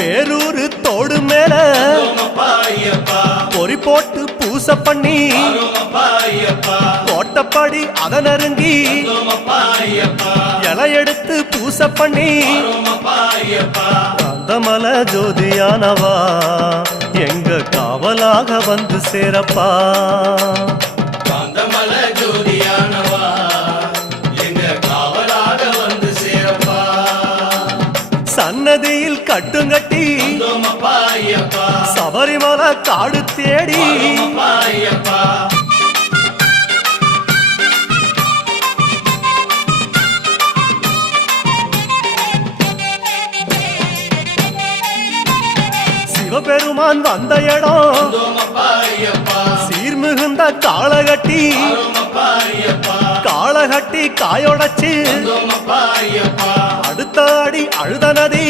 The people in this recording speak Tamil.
பேரூரு தோடு மேல பொறி போட்டு பூச பண்ணி கோட்டப்படி அத நெருங்கி இலை எடுத்து பூச பண்ணி அந்த மலை ஜோதியானவா எங்க காவலாக வந்து சேரப்பா. சன்னதியில் கட்டுங்கட்டி சபரிமலை காடு தேடி சிவபெருமான் வந்த இடம் சீர்மிகுந்த காளகட்டி காளகட்டி காயோடச்சு அடுத்த அடி அழுத நதி